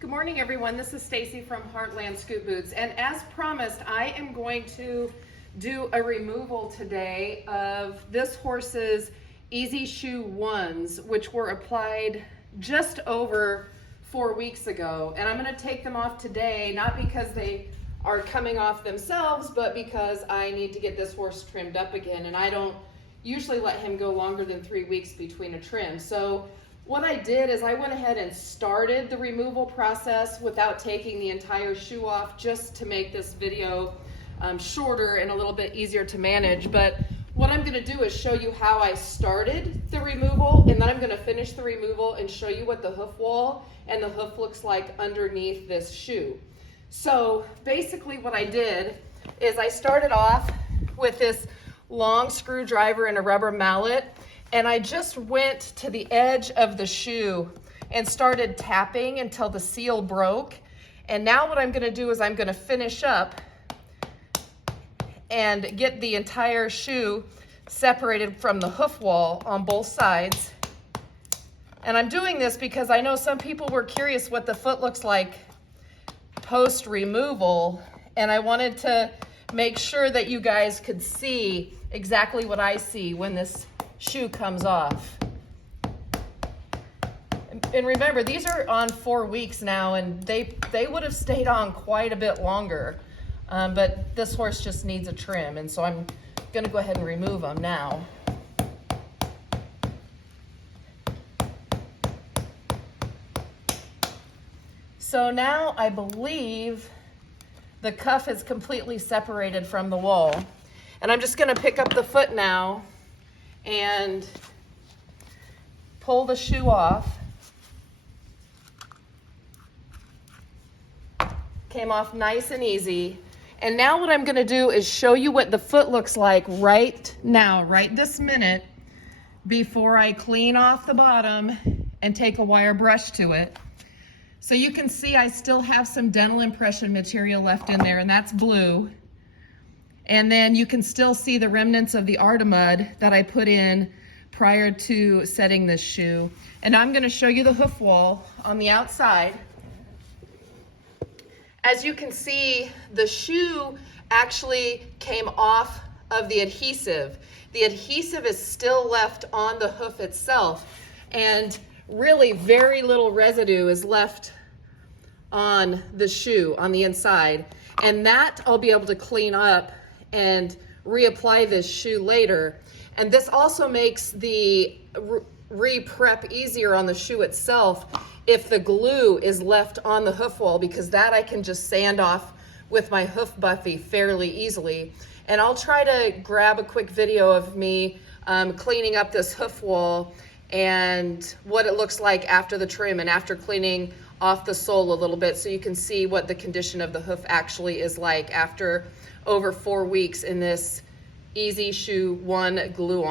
Good morning, everyone. This is Stacy from Heartland Scoot Boots, and as promised, I am going to do a removal today of this horse's EasyShoe Ones, which were applied just over 4 weeks ago. And I'm going to take them off today, not because they are coming off themselves, but because I need to get this horse trimmed up again, and I don't usually let him go longer than 3 weeks between a trim. So what I did is I went ahead and started the removal process without taking the entire shoe off, just to make this video shorter and a little bit easier to manage. But what I'm going to do is show you how I started the removal, and then I'm going to finish the removal and show you what the hoof wall and the hoof looks like underneath this shoe. So basically what I did is I started off with this long screwdriver and a rubber mallet, and I just went to the edge of the shoe and started tapping until the seal broke. And now what I'm going to do is I'm going to finish up and get the entire shoe separated from the hoof wall on both sides. And I'm doing this because I know some people were curious what the foot looks like post removal, and I wanted to make sure that you guys could see exactly what I see when this shoe comes off. And remember, these are on 4 weeks now, and they would have stayed on quite a bit longer, but this horse just needs a trim, and so I'm going to go ahead and remove them now. So now I believe the cuff is completely separated from the wall, and I'm just going to pick up the foot now and pull the shoe off. Came off nice and easy. And now what I'm going to do is show you what the foot looks like right now, right this minute, before I clean off the bottom and take a wire brush to it. So you can see I still have some dental impression material left in there, and that's blue. And then you can still see the remnants of the Artemud that I put in prior to setting this shoe. And I'm going to show you the hoof wall on the outside. As you can see, the shoe actually came off of the adhesive. The adhesive is still left on the hoof itself, and really very little residue is left on the shoe on the inside. And that I'll be able to clean up and reapply this shoe later. And this also makes the re-prep easier on the shoe itself if the glue is left on the hoof wall, because that I can just sand off with my hoof buffy fairly easily. And I'll try to grab a quick video of me cleaning up this hoof wall and what it looks like after the trim and after cleaning off the sole a little bit, so you can see what the condition of the hoof actually is like after over 4 weeks in this EasyShoe One glue on.